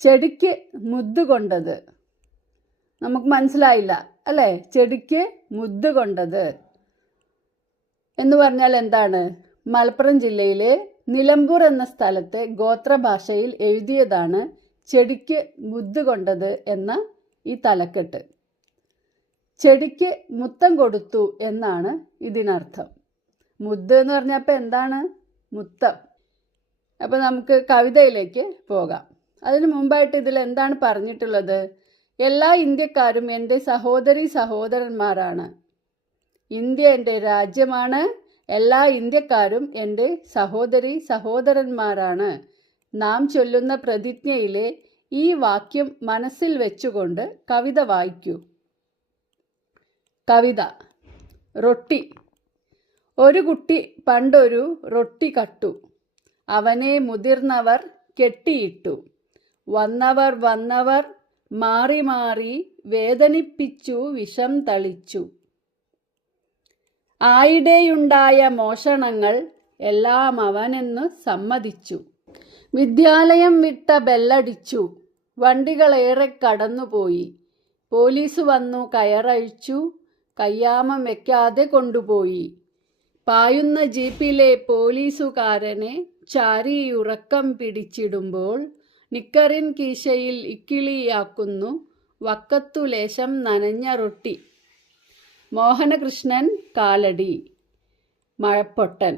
ചെടിക്ക് മുദ്ദ് കൊണ്ടത്. നമുക്ക് മനസ്സിലായില്ല അല്ലേ? ചെടിക്ക് മുദ്ദ് കൊണ്ടത്. എന്ന് പറഞ്ഞാൽ എന്താണ്? മലപ്പുറം ജില്ലയിലെ നിലമ്പൂർ എന്ന സ്ഥലത്തെ ഗോത്രഭാഷയിൽ എഴുതിയതാണ് ചെടിക്ക് മുദ്ദ് കൊണ്ടത് എന്ന ഈ തലക്കെട്ട്. ചെടിക്ക് മുത്തം കൊടുത്തു എന്നാണ് ഇതിനർത്ഥം. മുദ്ദ് എന്ന് പറഞ്ഞപ്പോൾ എന്താണ്? മുത്തം. അപ്പോൾ നമുക്ക് കവിതയിലേക്ക് പോകാം. അതിനു മുമ്പായിട്ട് ഇതിൽ എന്താണ് പറഞ്ഞിട്ടുള്ളത്? എല്ലാ ഇന്ത്യക്കാരും എന്റെ സഹോദരി സഹോദരന്മാരാണ്. ഇന്ത്യ എന്റെ രാജ്യമാണ്. എല്ലാ ഇന്ത്യക്കാരും എന്റെ സഹോദരി സഹോദരന്മാരാണ്. നാം ചൊല്ലുന്ന പ്രതിജ്ഞയിലെ ഈ വാക്യം മനസ്സിൽ വെച്ചുകൊണ്ട് കവിത വായിക്കൂ. കവിത. റൊട്ടി. ഒരു കുട്ടി പണ്ടൊരു റൊട്ടി കട്ടു. അവനെ മുതിർന്നവർ കെട്ടിയിട്ടു. വന്നവർ വന്നവർ മാറി മാറി വേദനിപ്പിച്ചു വിഷം തളിച്ചു. ആയിടെയുണ്ടായ മോഷണങ്ങൾ എല്ലാം അവനെന്നു സമ്മതിച്ചു. വിദ്യാലയം വിട്ട ബെല്ലടിച്ചു. വണ്ടികളേറെ കടന്നുപോയി. പോലീസ് വന്നു കയറഴിച്ചു. കയ്യാമം വെക്കാതെ കൊണ്ടുപോയി. പായുന്ന ജീപ്പിലെ പോലീസുകാരനെ ചാരി ഉറക്കം പിടിച്ചിടുമ്പോൾ നിക്കറിൻ കീശയിൽ ഇക്കിളിയാക്കുന്നു വക്കത്തു ലേശം നനഞ്ഞ റൊട്ടി. മോഹനകൃഷ്ണൻ കാലടി മഴപ്പൊട്ടൻ.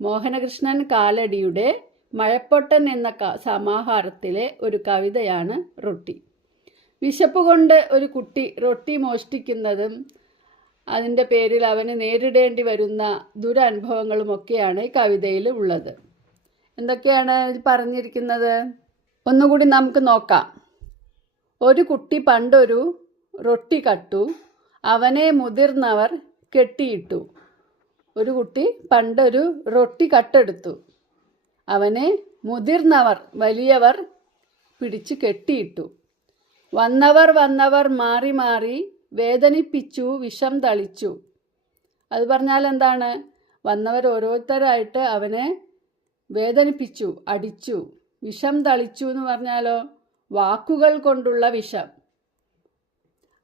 മോഹനകൃഷ്ണൻ കാലടിയുടെ മഴപ്പൊട്ടൻ എന്ന സമാഹാരത്തിലെ ഒരു കവിതയാണ് റൊട്ടി. വിശപ്പ് കൊണ്ട് ഒരു കുട്ടി റൊട്ടി മോഷ്ടിക്കുന്നതും അതിന്റെ പേരിൽ അവന് നേരിടേണ്ടി വരുന്ന ദുരനുഭവങ്ങളുമൊക്കെയാണ് ഈ കവിതയിൽ ഉള്ളത്. എന്തൊക്കെയാണ് പറഞ്ഞിരിക്കുന്നത്? ഒന്നുകൂടി നമുക്ക് നോക്കാം. ഒരു കുട്ടി പണ്ടൊരു റൊട്ടി കട്ടു അവനെ മുതിർന്നവർ കെട്ടിയിട്ടു. ഒരു കുട്ടി പണ്ടൊരു റൊട്ടി കട്ടെടുത്തു അവനെ മുതിർന്നവർ വലിയവർ പിടിച്ചു കെട്ടിയിട്ടു. വന്നവർ വന്നവർ മാറി മാറി വേദനിപ്പിച്ചു വിഷം തളിച്ചു. അത് പറഞ്ഞാൽ എന്താണ്? വന്നവർ ഓരോരുത്തരായിട്ട് അവനെ വേദനിപ്പിച്ചു അടിച്ചു വിഷം തളിച്ചു എന്ന് പറഞ്ഞാലോ? വാക്കുകൾ കൊണ്ടുള്ള വിഷം.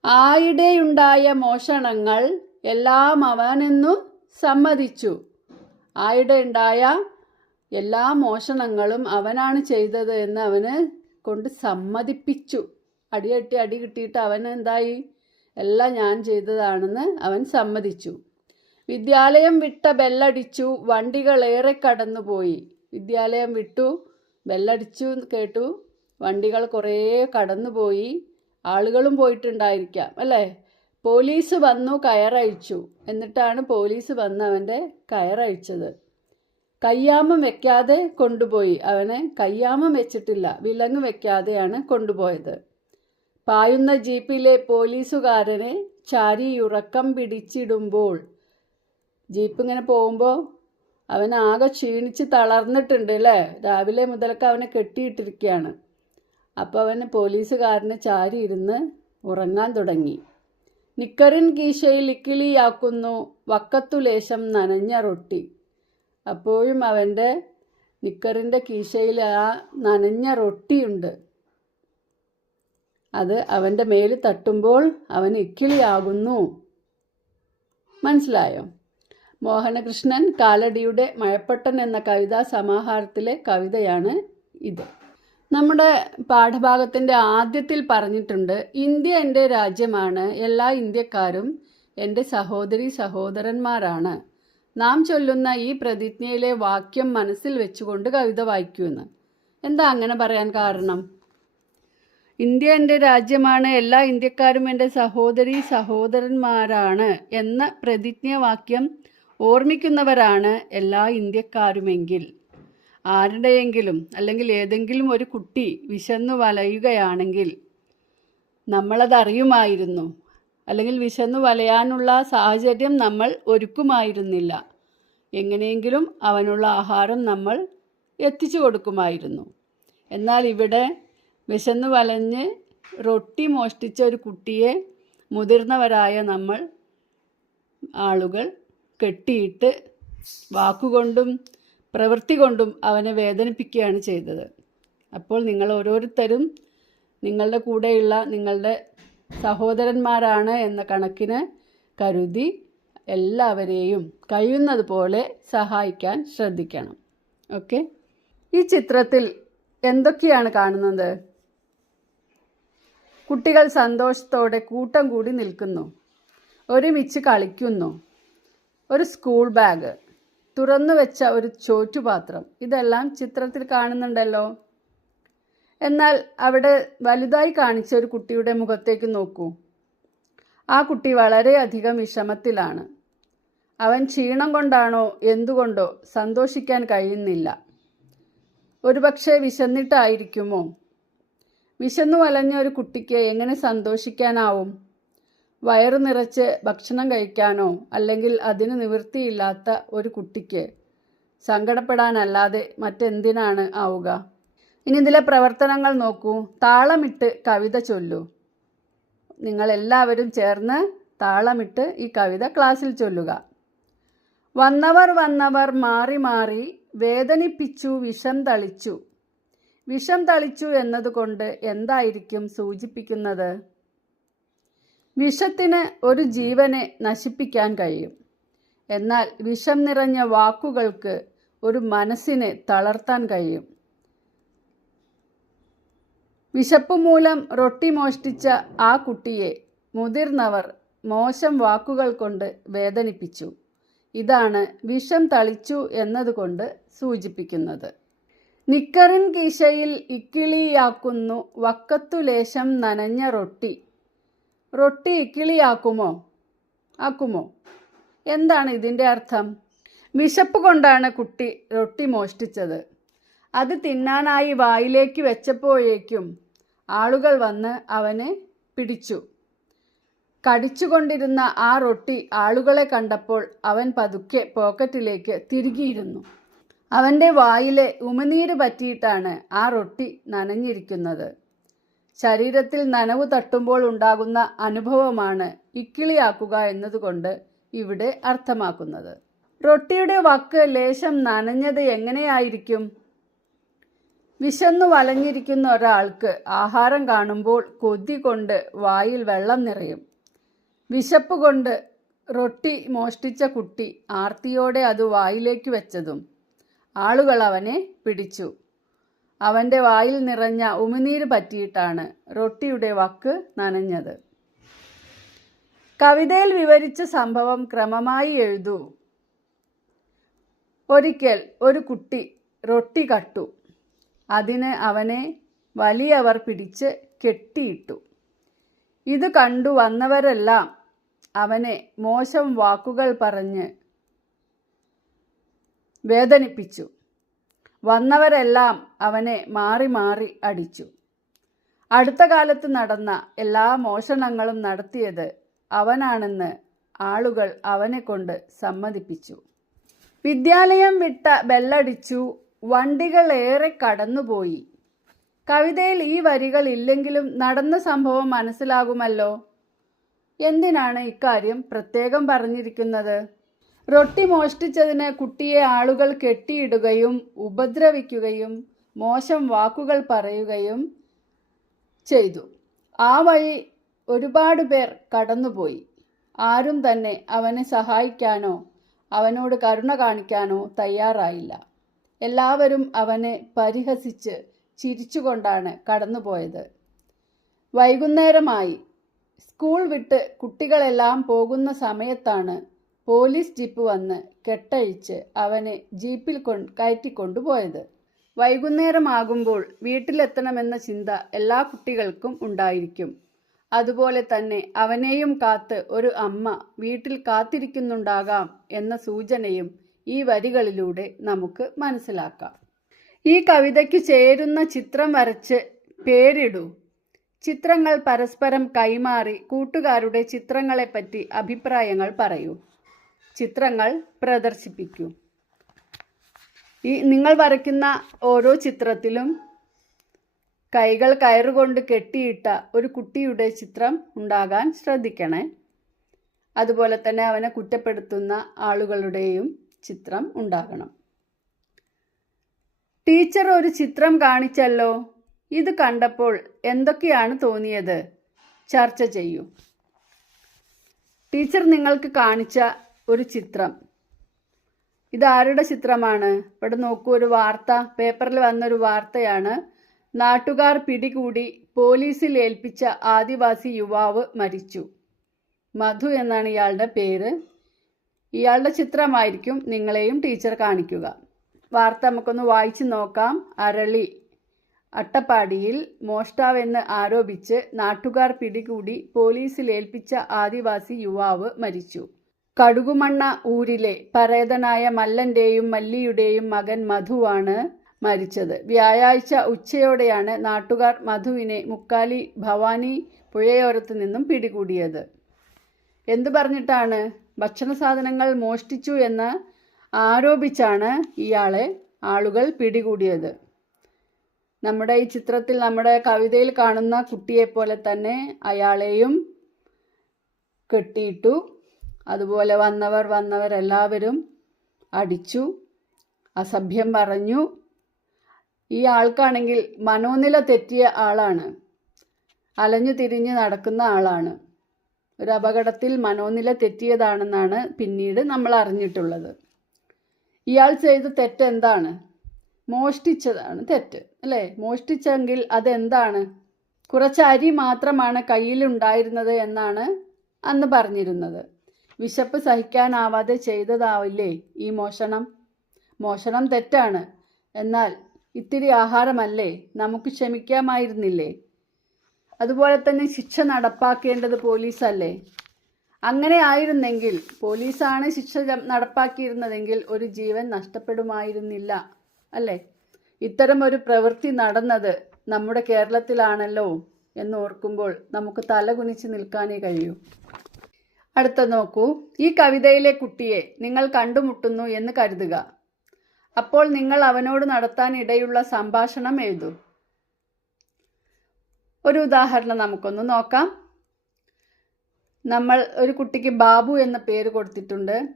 ആയിടെയുണ്ടായ മോഷണങ്ങൾ എല്ലാം അവനെന്നു സമ്മതിച്ചു. ആയിടെ ഉണ്ടായ എല്ലാ മോഷണങ്ങളും അവനാണ് ചെയ്തത് എന്ന് അവന് കൊണ്ട് സമ്മതിപ്പിച്ചു. അടിയട്ടി അടി കിട്ടിയിട്ട് അവൻ എന്തായി? എല്ലാം ഞാൻ ചെയ്തതാണെന്ന് അവൻ സമ്മതിച്ചു. വിദ്യാലയം വിട്ട ബെല്ലടിച്ചു വണ്ടികളേറെ കടന്നുപോയി. വിദ്യാലയം വിട്ടു ബെല്ലടിച്ചു കേട്ടു വണ്ടികൾ കുറേ കടന്നുപോയി. ആളുകളും പോയിട്ടുണ്ടായിരിക്കാം അല്ലേ? പോലീസ് വന്നു കയറയച്ചു എന്നിട്ടാണ് പോലീസ് വന്ന് അവന്റെ കയറയച്ചത് കയ്യാമം വെക്കാതെ കൊണ്ടുപോയി. അവനെ കയ്യാമം വെച്ചിട്ടില്ല വിലങ്ങ് വെക്കാതെയാണ് കൊണ്ടുപോയത്. പായുന്ന ജീപ്പിലെ പോലീസുകാരനെ ചാരിയുറക്കം പിടിച്ചിടുമ്പോൾ ജീപ്പ് ഇങ്ങനെ പോകുമ്പോൾ അവൻ ആകെ ക്ഷീണിച്ച് തളർന്നിട്ടുണ്ട് അല്ലേ? രാവിലെ മുതലൊക്കെ അവനെ കെട്ടിയിട്ടിരിക്കുകയാണ്. അപ്പോൾ അവന് പോലീസുകാരനെ ചാരി ഇരുന്ന് ഉറങ്ങാൻ തുടങ്ങി. നിക്കറിൻ കീശയിൽ ഇക്കിളിയാക്കുന്നു വക്കത്തുലേശം നനഞ്ഞ റൊട്ടി. അപ്പോഴും അവന്റെ നിക്കറിന്റെ കീശയിൽ ആ നനഞ്ഞ റൊട്ടിയുണ്ട്. അത് അവന്റെ മേൽ തട്ടുമ്പോൾ അവൻ ഇക്കിളിയാകുന്നു. മനസ്സിലായോ? മോഹനകൃഷ്ണൻ കാലടിയുടെ മഴപ്പട്ടൻ എന്ന കവിതാ സമാഹാരത്തിലെ കവിതയാണ് ഇത്. നമ്മുടെ പാഠഭാഗത്തിന്റെ ആദ്യത്തിൽ പറഞ്ഞിട്ടുണ്ട് ഇന്ത്യ എന്റെ രാജ്യമാണ് എല്ലാ ഇന്ത്യക്കാരും എന്റെ സഹോദരി സഹോദരന്മാരാണ്. നാം ചൊല്ലുന്ന ഈ പ്രതിജ്ഞയിലെ വാക്യം മനസ്സിൽ വെച്ചുകൊണ്ട് കവിത വായിക്കുമെന്ന് എന്താ അങ്ങനെ പറയാൻ കാരണം? ഇന്ത്യ എന്റെ രാജ്യമാണ് എല്ലാ ഇന്ത്യക്കാരും എന്റെ സഹോദരി സഹോദരന്മാരാണ് എന്ന പ്രതിജ്ഞാവാക്യം ഓർമ്മിക്കുന്നവരാണ് എല്ലാ ഇന്ത്യക്കാരുമെങ്കിൽ. ആരുടെയെങ്കിലും അല്ലെങ്കിൽ ഏതെങ്കിലും ഒരു കുട്ടി വിശന്നു വലയുകയാണെങ്കിൽ നമ്മളതറിയുമായിരുന്നു. അല്ലെങ്കിൽ വിശന്നു വലയാനുള്ള സാഹചര്യം നമ്മൾ ഒരുക്കുമായിരുന്നില്ല. എങ്ങനെയെങ്കിലും അവനുള്ള ആഹാരം നമ്മൾ എത്തിച്ചു കൊടുക്കുമായിരുന്നു. എന്നാൽ ഇവിടെ വിശന്നു വലഞ്ഞ് റൊട്ടി മോഷ്ടിച്ച ഒരു കുട്ടിയെ മുതിർന്നവരായ നമ്മൾ ആളുകൾ കെട്ടിയിട്ട് വാക്കുകൊണ്ടും പ്രവൃത്തി കൊണ്ടും അവനെ വേദനിപ്പിക്കുകയാണ് ചെയ്തത്. അപ്പോൾ നിങ്ങൾ ഓരോരുത്തരും നിങ്ങളുടെ കൂടെയുള്ള നിങ്ങളുടെ സഹോദരന്മാരാണ് എന്ന കണക്കിന് കരുതി എല്ലാവരെയും കഴിയുന്നത് പോലെ സഹായിക്കാൻ ശ്രദ്ധിക്കണം. ഓക്കെ? ഈ ചിത്രത്തിൽ എന്തൊക്കെയാണ് കാണുന്നത്? കുട്ടികൾ സന്തോഷത്തോടെ കൂട്ടം കൂടി നിൽക്കുന്നു. ഒരുമിച്ച് കളിക്കുന്നു. ഒരു സ്കൂൾ ബാഗ് തുറന്നു വെച്ച ഒരു ചോറ്റുപാത്രം. ഇതെല്ലാം ചിത്രത്തിൽ കാണുന്നുണ്ടല്ലോ. എന്നാൽ അവിടെ വലുതായി കാണിച്ച ഒരു കുട്ടിയുടെ മുഖത്തേക്ക് നോക്കൂ. ആ കുട്ടി വളരെയധികം വിഷമത്തിലാണ്. അവൻ ക്ഷീണം കൊണ്ടാണോ എന്തുകൊണ്ടോ സന്തോഷിക്കാൻ കഴിയുന്നില്ല. ഒരുപക്ഷെ വിശന്നിട്ടായിരിക്കുമോ? വിശന്നു വലഞ്ഞ ഒരു കുട്ടിക്ക് എങ്ങനെ സന്തോഷിക്കാനാവും? വയറു നിറച്ച് ഭക്ഷണം കഴിക്കാനോ അല്ലെങ്കിൽ അതിന് നിവൃത്തിയില്ലാത്ത ഒരു കുട്ടിക്ക് സങ്കടപ്പെടാനല്ലാതെ മറ്റെന്തിനാണ് ആവുക? ഇനി ഇതിലെ പ്രവർത്തനങ്ങൾ നോക്കൂ. താളമിട്ട് കവിത ചൊല്ലൂ. നിങ്ങളെല്ലാവരും ചേർന്ന് താളമിട്ട് ഈ കവിത ക്ലാസ്സിൽ ചൊല്ലുക. വന്നവർ വന്നവർ മാറി മാറി വേദനിപ്പിച്ചു വിഷം തളിച്ചു. വിഷം തളിച്ചു എന്നതുകൊണ്ട് എന്തായിരിക്കും സൂചിപ്പിക്കുന്നത്? വിഷത്തിന് ഒരു ജീവനെ നശിപ്പിക്കാൻ കഴിയും. എന്നാൽ വിഷം നിറഞ്ഞ വാക്കുകൾക്ക് ഒരു മനസ്സിനെ തളർത്താൻ കഴിയും. വിശപ്പ് മൂലം റൊട്ടി മോഷ്ടിച്ച ആ കുട്ടിയെ മുതിർന്നവർ മോശം വാക്കുകൾ കൊണ്ട് വേദനിപ്പിച്ചു. ഇതാണ് വിഷം തളിച്ചു എന്നതുകൊണ്ട് സൂചിപ്പിക്കുന്നത്. നിക്കറിൻ കീശയിൽ ഇക്കിളിയാക്കുന്നു വക്കത്തു ലേശം നനഞ്ഞ റൊട്ടി. റൊട്ടി ഇക്കിളിയാക്കുമോ? ആക്കുമോ? എന്താണ് ഇതിന്റെ അർത്ഥം? വിശപ്പ് കൊണ്ടാണ് കുട്ടി റൊട്ടി മോഷ്ടിച്ചത്. അത് തിന്നാനായി വായിലേക്ക് വെച്ചപ്പോഴേക്കും ആളുകൾ വന്ന് അവനെ പിടിച്ചു. കടിച്ചുകൊണ്ടിരുന്ന ആ റൊട്ടി ആളുകളെ കണ്ടപ്പോൾ അവൻ പതുക്കെ പോക്കറ്റിലേക്ക് തിരികിയിരുന്നു. അവന്റെ വായിലെ ഉമിനീര് പറ്റിയിട്ടാണ് ആ റൊട്ടി നനഞ്ഞിരിക്കുന്നത്. ശരീരത്തിൽ നനവ് തട്ടുമ്പോൾ ഉണ്ടാകുന്ന അനുഭവമാണ് ഇക്കിളിയാക്കുക എന്നതുകൊണ്ട് ഇവിടെ അർത്ഥമാക്കുന്നത്. റൊട്ടിയുടെ വക്ക് ലേശം നനഞ്ഞത് എങ്ങനെയായിരിക്കും? വിശന്നു വലഞ്ഞിരിക്കുന്ന ഒരാൾക്ക് ആഹാരം കാണുമ്പോൾ കൊതി കൊണ്ട് വായിൽ വെള്ളം നിറയും. വിശപ്പ് കൊണ്ട് റൊട്ടി മോഷ്ടിച്ച കുട്ടി ആർത്തിയോടെ അത് വായിലേക്ക് വെച്ചതും ആളുകൾ അവനെ പിടിച്ചു. അവന്റെ വായിൽ നിറഞ്ഞ ഉമിനീര് പറ്റിയിട്ടാണ് റൊട്ടിയുടെ വക്ക് നനഞ്ഞത്. കവിതയിൽ വിവരിച്ച സംഭവം ക്രമമായി എഴുതൂ. ഒരിക്കൽ ഒരു കുട്ടി റൊട്ടി കട്ടു. അതിന് അവനെ വലിയവർ പിടിച്ച് കെട്ടിയിട്ടു. ഇത് കണ്ടു വന്നവരെല്ലാം അവനെ മോശം വാക്കുകൾ പറഞ്ഞ് വേദനിപ്പിച്ചു. വന്നവരെല്ലാം അവനെ മാറി മാറി അടിച്ചു. അടുത്ത കാലത്ത് നടന്ന എല്ലാ മോഷണങ്ങളും നടത്തിയത് അവനാണെന്ന് ആളുകൾ അവനെ കൊണ്ട് സമ്മതിപ്പിച്ചു. വിദ്യാലയം വിട്ട ബെല്ലടിച്ചു വണ്ടികളേറെ കടന്നുപോയി. കവിതയിൽ ഈ വരികൾ ഇല്ലെങ്കിലും നടന്ന സംഭവം മനസ്സിലാകുമല്ലോ. എന്തിനാണ് ഇക്കാര്യം പ്രത്യേകം പറഞ്ഞിരിക്കുന്നത്? റൊട്ടി മോഷ്ടിച്ചതിന് കുട്ടിയെ ആളുകൾ കെട്ടിയിടുകയും ഉപദ്രവിക്കുകയും മോശം വാക്കുകൾ പറയുകയും ചെയ്തു. ആ വഴി ഒരുപാട് പേർ കടന്നുപോയി. ആരും തന്നെ അവനെ സഹായിക്കാനോ അവനോട് കരുണ കാണിക്കാനോ തയ്യാറായില്ല. എല്ലാവരും അവനെ പരിഹസിച്ച് ചിരിച്ചുകൊണ്ടാണ് കടന്നുപോയത്. വൈകുന്നേരമായി. സ്കൂൾ വിട്ട് കുട്ടികളെല്ലാം പോകുന്ന സമയത്താണ് പോലീസ് ജീപ്പ് വന്ന് കെട്ടഴിച്ച് അവനെ ജീപ്പിൽ കൊ കയറ്റിക്കൊണ്ടുപോയത്. വൈകുന്നേരമാകുമ്പോൾ വീട്ടിലെത്തണമെന്ന ചിന്ത എല്ലാ കുട്ടികൾക്കും ഉണ്ടായിരിക്കും. അതുപോലെ തന്നെ അവനെയും കാത്ത് ഒരു അമ്മ വീട്ടിൽ കാത്തിരിക്കുന്നുണ്ടാകാം എന്ന സൂചനയും ഈ വരികളിലൂടെ നമുക്ക് മനസ്സിലാക്കാം. ഈ കവിതയ്ക്ക് ചേരുന്ന ചിത്രം വരച്ച് പേരിടൂ. ചിത്രങ്ങൾ പരസ്പരം കൈമാറി കൂട്ടുകാരുടെ ചിത്രങ്ങളെപ്പറ്റി അഭിപ്രായങ്ങൾ പറയൂ. ചിത്രങ്ങൾ പ്രദർശിപ്പിക്കൂ. ഈ നിങ്ങൾ വരയ്ക്കുന്ന ഓരോ ചിത്രത്തിലും കൈകൾ കയറുകൊണ്ട് കെട്ടിയിട്ട ഒരു കുട്ടിയുടെ ചിത്രം ഉണ്ടാകാൻ ശ്രദ്ധിക്കണേ. അതുപോലെ തന്നെ അവനെ കുറ്റപ്പെടുത്തുന്ന ആളുകളുടെയും ചിത്രം ഉണ്ടാകണം. ടീച്ചർ ഒരു ചിത്രം കാണിച്ചല്ലോ ഇത് കണ്ടപ്പോൾ എന്തൊക്കെയാണ് തോന്നിയത്? ചർച്ച ചെയ്യൂ. ടീച്ചർ നിങ്ങൾക്ക് കാണിച്ച ഒരു ചിത്രം. ഇതാരുടെ ചിത്രമാണ്? ഇവിടെ നോക്കൂ ഒരു വാർത്ത പേപ്പറിൽ വന്നൊരു വാർത്തയാണ്. നാട്ടുകാർ പിടികൂടി പോലീസിൽ ഏൽപ്പിച്ച ആദിവാസി യുവാവ് മരിച്ചു. മധു എന്നാണ് ഇയാളുടെ പേര്. ഇയാളുടെ ചിത്രമായിരിക്കും നിങ്ങളെയും ടീച്ചർ കാണിക്കുക. വാർത്ത നമുക്കൊന്ന് വായിച്ചു നോക്കാം. അരളി അട്ടപ്പാടിയിൽ മോഷ്ടാവെന്ന് ആരോപിച്ച് നാട്ടുകാർ പിടികൂടി പോലീസിൽ ഏൽപ്പിച്ച ആദിവാസി യുവാവ് മരിച്ചു. കടുകുമണ്ണ ഊരിലെ പരേതനായ മല്ലന്റെയും മല്ലിയുടെയും മകൻ മധുവാണ് മരിച്ചത്. വ്യാഴാഴ്ച ഉച്ചയോടെയാണ് നാട്ടുകാർ മധുവിനെ മുക്കാലി ഭവാനി പുഴയോരത്ത് നിന്നും പിടികൂടിയത്. എന്തു പറഞ്ഞിട്ടാണ്? ഭക്ഷണ സാധനങ്ങൾ മോഷ്ടിച്ചു എന്ന് ആരോപിച്ചാണ് ഇയാളെ ആളുകൾ പിടികൂടിയത്. നമ്മുടെ ഈ ചിത്രത്തിൽ നമ്മുടെ കവിതയിൽ കാണുന്ന കുട്ടിയെപ്പോലെ തന്നെ അയാളെയും കെട്ടിയിട്ടു അതുപോലെ വന്നവർ വന്നവരെല്ലാവരും അടിച്ചു അസഭ്യം പറഞ്ഞു. ഈ ആൾക്കാണെങ്കിൽ മനോനില തെറ്റിയ ആളാണ്. അലഞ്ഞു തിരിഞ്ഞ് നടക്കുന്ന ആളാണ്. ഒരു അപകടത്തിൽ മനോനില തെറ്റിയതാണെന്നാണ് പിന്നീട് നമ്മൾ അറിഞ്ഞിട്ടുള്ളത്. ഇയാൾ ചെയ്ത തെറ്റ് എന്താണ്? മോഷ്ടിച്ചതാണ് തെറ്റ് അല്ലേ? മോഷ്ടിച്ചെങ്കിൽ അതെന്താണ്? കുറച്ച് അരി മാത്രമാണ് കയ്യിലുണ്ടായിരുന്നത് എന്നാണ് അന്ന് പറഞ്ഞിരുന്നത്. വിശപ്പ് സഹിക്കാനാവാതെ ചെയ്തതാവില്ലേ ഈ മോഷണം? മോഷണം തെറ്റാണ്. എന്നാൽ ഇത്തിരി ആഹാരമല്ലേ? നമുക്ക് ക്ഷമിക്കാമായിരുന്നില്ലേ? അതുപോലെ തന്നെ ശിക്ഷ നടപ്പാക്കേണ്ടത് പോലീസല്ലേ? അങ്ങനെ ആയിരുന്നെങ്കിൽ പോലീസാണ് ശിക്ഷ നടപ്പാക്കിയിരുന്നതെങ്കിൽ ഒരു ജീവൻ നഷ്ടപ്പെടുമായിരുന്നില്ല അല്ലേ? ഇത്തരം ഒരു പ്രവൃത്തി നടന്നത് നമ്മുടെ കേരളത്തിലാണല്ലോ എന്ന് ഓർക്കുമ്പോൾ നമുക്ക് തലകുനിച്ച് നിൽക്കാനേ കഴിയൂ. അടുത്ത നോക്കൂ. ഈ കവിതയിലെ കുട്ടിയെ നിങ്ങൾ കണ്ടുമുട്ടുന്നു എന്ന് കരുതുക. അപ്പോൾ നിങ്ങൾ അവനോട് നടത്താൻ ഇടയുള്ള സംഭാഷണം എഴുതൂ. ഒരു ഉദാഹരണം നമുക്കൊന്ന് നോക്കാം. നമ്മൾ ഒരു കുട്ടിക്ക് ബാബു എന്ന പേര് കൊടുത്തിട്ടുണ്ട്.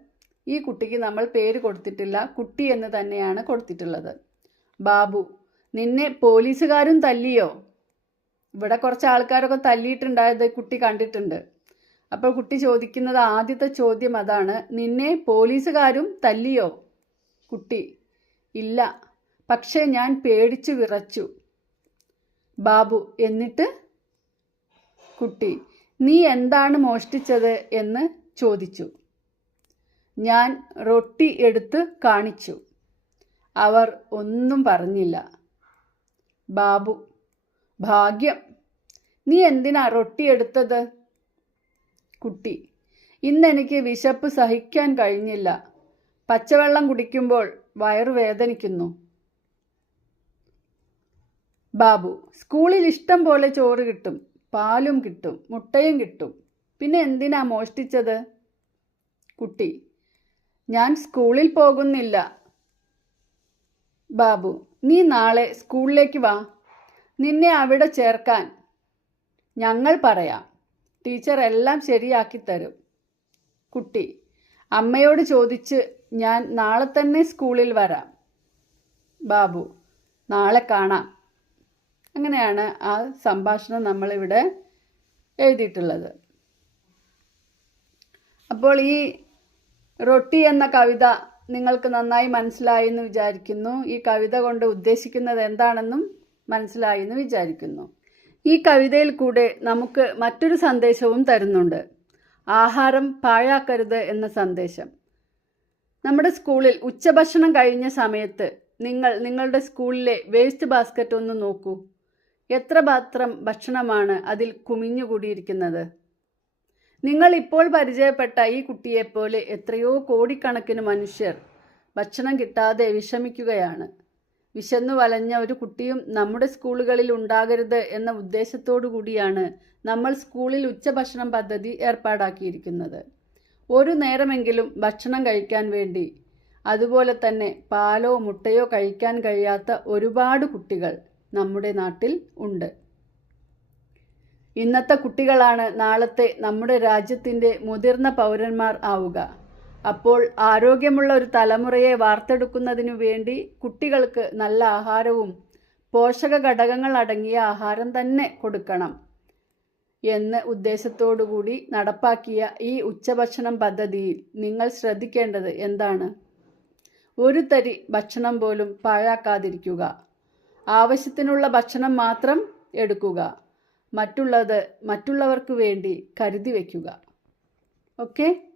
ഈ കുട്ടിക്ക് നമ്മൾ പേര് കൊടുത്തിട്ടില്ല. കുട്ടി എന്ന് തന്നെയാണ് കൊടുത്തിട്ടുള്ളത്. ബാബു നിന്നെ പോലീസുകാരും തല്ലിയോ? ഇവിടെ കുറച്ച് ആൾക്കാരൊക്കെ തല്ലിയിട്ടുണ്ടായത് കുട്ടി കണ്ടിട്ടുണ്ട്. അപ്പോൾ കുട്ടി ചോദിക്കുന്നത് ആദ്യത്തെ ചോദ്യം അതാണ്. നിന്നെ പോലീസുകാരും തല്ലിയോ? കുട്ടി. ഇല്ല. പക്ഷേ ഞാൻ പേടിച്ചു വിറച്ചു. ബാബു. എന്നിട്ട് കുട്ടി. നീ എന്താണ് മോഷ്ടിച്ചത്? എന്ന് ചോദിച്ചു. ഞാൻ റൊട്ടി എടുത്ത് കാണിച്ചു. അവർ ഒന്നും പറഞ്ഞില്ല. ബാബു. ഭാഗ്യം. നീ എന്തിനാ റൊട്ടി എടുത്തത്? കുട്ടി. ഇന്നെനിക്ക് വിശപ്പ് സഹിക്കാൻ കഴിഞ്ഞില്ല. പച്ചവെള്ളം കുടിക്കുമ്പോൾ വയറു വേദനിക്കുന്നു. ബാബു സ്കൂളിൽ ഇഷ്ടം പോലെ ചോറ് കിട്ടും. പാലും കിട്ടും. മുട്ടയും കിട്ടും. പിന്നെ എന്തിനാ മോഷ്ടിച്ചത്? കുട്ടി ഞാൻ സ്കൂളിൽ പോകുന്നില്ല. ബാബു നീ നാളെ സ്കൂളിലേക്ക് വാ. നിന്നെ അവിടെ ചേർക്കാൻ ഞങ്ങൾ പറയാം. ടീച്ചർ എല്ലാം ശരിയാക്കി തരും. കുട്ടി അമ്മയോട് ചോദിച്ച് ഞാൻ നാളെ തന്നെ സ്കൂളിൽ വരാം. ബാബു നാളെ കാണാം. അങ്ങനെയാണ് ആ സംഭാഷണം നമ്മളിവിടെ എഴുതിയിട്ടുള്ളത്. അപ്പോൾ ഈ റൊട്ടി എന്ന കവിത നിങ്ങൾക്ക് നന്നായി മനസ്സിലായി എന്ന് വിചാരിക്കുന്നു. ഈ കവിത കൊണ്ട് ഉദ്ദേശിക്കുന്നത് എന്താണെന്നും മനസ്സിലായി എന്ന് വിചാരിക്കുന്നു. ഈ കവിതയിൽ കൂടെ നമുക്ക് മറ്റൊരു സന്ദേശവും തരുന്നുണ്ട്. ആഹാരം പാഴാക്കരുത് എന്ന സന്ദേശം. നമ്മുടെ സ്കൂളിൽ ഉച്ചഭക്ഷണം കഴിഞ്ഞ സമയത്ത് നിങ്ങൾ നിങ്ങളുടെ സ്കൂളിലെ വേസ്റ്റ് ബാസ്ക്കറ്റ് ഒന്ന് നോക്കൂ. എത്ര പാത്രം ഭക്ഷണമാണ് അതിൽ കുമിഞ്ഞുകൂടിയിരിക്കുന്നത്? നിങ്ങൾ ഇപ്പോൾ പരിചയപ്പെട്ട ഈ കുട്ടിയെപ്പോലെ എത്രയോ കോടിക്കണക്കിന് മനുഷ്യർ ഭക്ഷണം കിട്ടാതെ വിഷമിക്കുകയാണ്. വിശന്നു വലഞ്ഞ ഒരു കുട്ടിയും നമ്മുടെ സ്കൂളുകളിൽ ഉണ്ടാകരുത് എന്ന ഉദ്ദേശത്തോടു കൂടിയാണ് നമ്മൾ സ്കൂളിൽ ഉച്ചഭക്ഷണം പദ്ധതി ഏർപ്പാടാക്കിയിരിക്കുന്നത്. ഒരു നേരമെങ്കിലും ഭക്ഷണം കഴിക്കാൻ വേണ്ടി അതുപോലെ തന്നെ പാലോ മുട്ടയോ കഴിക്കാൻ കഴിയാത്ത ഒരുപാട് കുട്ടികൾ നമ്മുടെ നാട്ടിൽ ഉണ്ട്. ഇന്നത്തെ കുട്ടികളാണ് നാളത്തെ നമ്മുടെ രാജ്യത്തിന്റെ മുതിർന്ന പൗരന്മാർ ആവുക. അപ്പോൾ ആരോഗ്യമുള്ള ഒരു തലമുറയെ വാർത്തെടുക്കുന്നതിനു വേണ്ടി കുട്ടികൾക്ക് നല്ല ആഹാരവും പോഷക ഘടകങ്ങൾ അടങ്ങിയ ആഹാരം തന്നെ കൊടുക്കണം എന്ന് ഉദ്ദേശത്തോടുകൂടി നടപ്പാക്കിയ ഈ ഉച്ചഭക്ഷണം പദ്ധതിയിൽ നിങ്ങൾ ശ്രദ്ധിക്കേണ്ടത് എന്താണ്? ഒരു തരി ഭക്ഷണം പോലും പാഴാക്കാതിരിക്കുക. ആവശ്യത്തിനുള്ള ഭക്ഷണം മാത്രം എടുക്കുക. മറ്റുള്ളത് മറ്റുള്ളവർക്ക് വേണ്ടി കരുതി വയ്ക്കുക. ഓക്കെ?